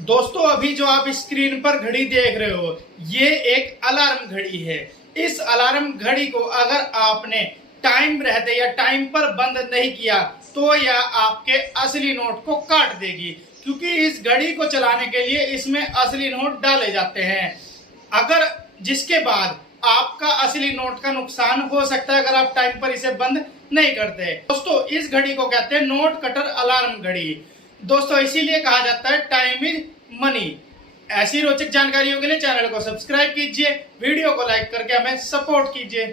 दोस्तों अभी जो आप स्क्रीन पर घड़ी देख रहे हो ये एक अलार्म घड़ी है। इस अलार्म घड़ी को अगर आपने टाइम रहते या टाइम पर बंद नहीं किया तो यह आपके असली नोट को काट देगी, क्योंकि इस घड़ी को चलाने के लिए इसमें असली नोट डाले जाते हैं। अगर जिसके बाद आपका असली नोट का नुकसान हो सकता है अगर आप टाइम पर इसे बंद नहीं करते। दोस्तों इस घड़ी को कहते हैं नोट कटर अलार्म घड़ी। दोस्तों इसीलिए कहा जाता है टाइम इज मनी। ऐसी रोचक जानकारियों के लिए चैनल को सब्सक्राइब कीजिए, वीडियो को लाइक करके हमें सपोर्ट कीजिए।